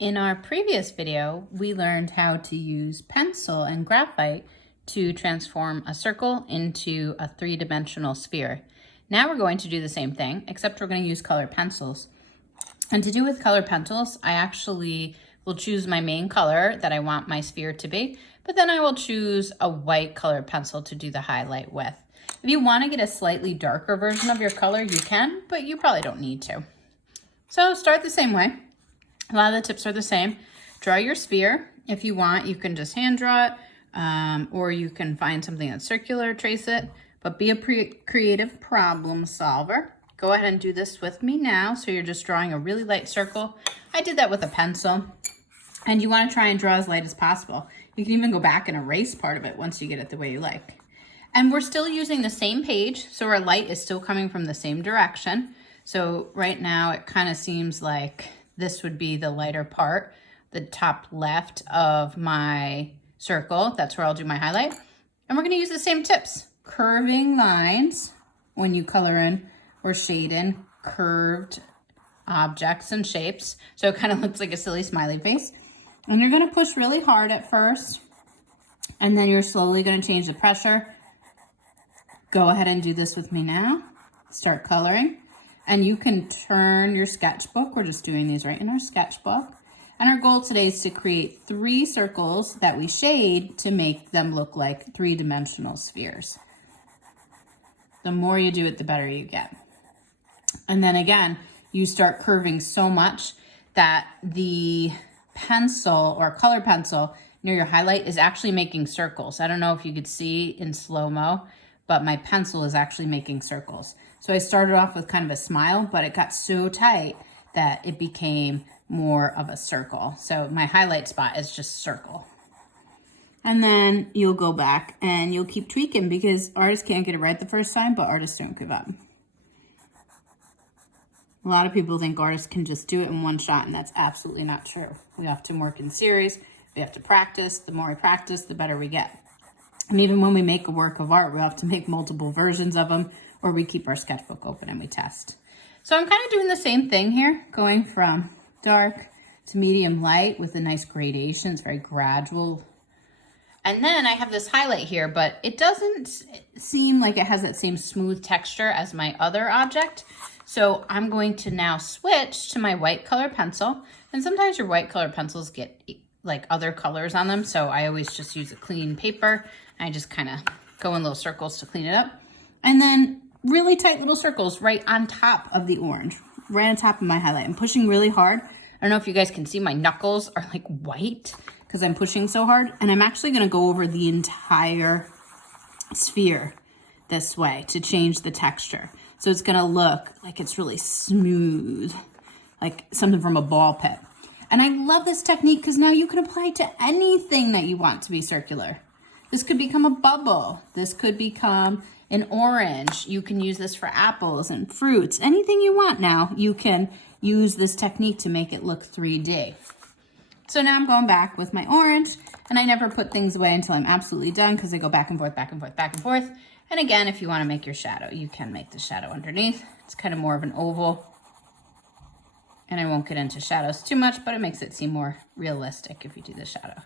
In our previous video, we learned how to use pencil and graphite to transform a circle into a three-dimensional sphere. Now we're going to do the same thing, except we're going to use colored pencils. And to do with colored pencils, I actually will choose my main color that I want my sphere to be, but then I will choose a white colored pencil to do the highlight with. If you want to get a slightly darker version of your color, you can, but you probably don't need to. So start the same way. A lot of the tips are the same. Draw your sphere. If you want, you can just hand draw it, or you can find something that's circular, trace it, but be a creative problem solver. Go ahead and do this with me now. So you're just drawing a really light circle. I did that with a pencil, and you want to try and draw as light as possible. You can even go back and erase part of it once you get it the way you like. And we're still using the same page, so our light is still coming from the same direction. So right now it kind of seems like this would be the lighter part, the top left of my circle. That's where I'll do my highlight. And we're going to use the same tips. Curving lines when you color in or shade in curved objects and shapes. So it kind of looks like a silly smiley face. And you're going to push really hard at first, and then you're slowly going to change the pressure. Go ahead and do this with me now. Start coloring. And you can turn your sketchbook. We're just doing these right in our sketchbook. And our goal today is to create 3 circles that we shade to make them look like three-dimensional spheres. The more you do it, the better you get. And then again, you start curving so much that the pencil or color pencil near your highlight is actually making circles. I don't know if you could see in slow-mo, but my pencil is actually making circles. So I started off with kind of a smile, but it got so tight that it became more of a circle. So my highlight spot is just circle. And then you'll go back and you'll keep tweaking, because artists can't get it right the first time, but artists don't give up. A lot of people think artists can just do it in one shot, and that's absolutely not true. We often work in series. We have to practice. The more we practice, the better we get. And even when we make a work of art, we have to make multiple versions of them, or we keep our sketchbook open and we test. So I'm kind of doing the same thing here, going from dark to medium light with a nice gradation. It's very gradual. And then I have this highlight here, but it doesn't seem like it has that same smooth texture as my other object. So I'm going to now switch to my white color pencil. And sometimes your white color pencils get like other colors on them. So I always just use a clean paper. I just kind of go in little circles to clean it up. And then really tight little circles right on top of the orange, right on top of my highlight. I'm pushing really hard. I don't know if you guys can see, my knuckles are like white because I'm pushing so hard. And I'm actually going to go over the entire sphere this way to change the texture. So it's going to look like it's really smooth, like something from a ball pit. And I love this technique because now you can apply it to anything that you want to be circular. This could become a bubble. This could become an orange. You can use this for apples and fruits. Anything you want now, you can use this technique to make it look 3D. So now I'm going back with my orange, and I never put things away until I'm absolutely done because I go back and forth, back and forth, back and forth. And again, if you want to make your shadow, you can make the shadow underneath. It's kind of more of an oval. And I won't get into shadows too much, but it makes it seem more realistic if you do the shadow.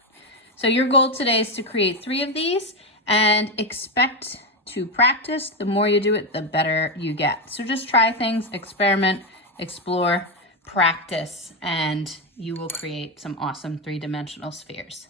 So your goal today is to create 3 of these and expect to practice. The more you do it, the better you get. So just try things, experiment, explore, practice, and you will create some awesome three-dimensional spheres.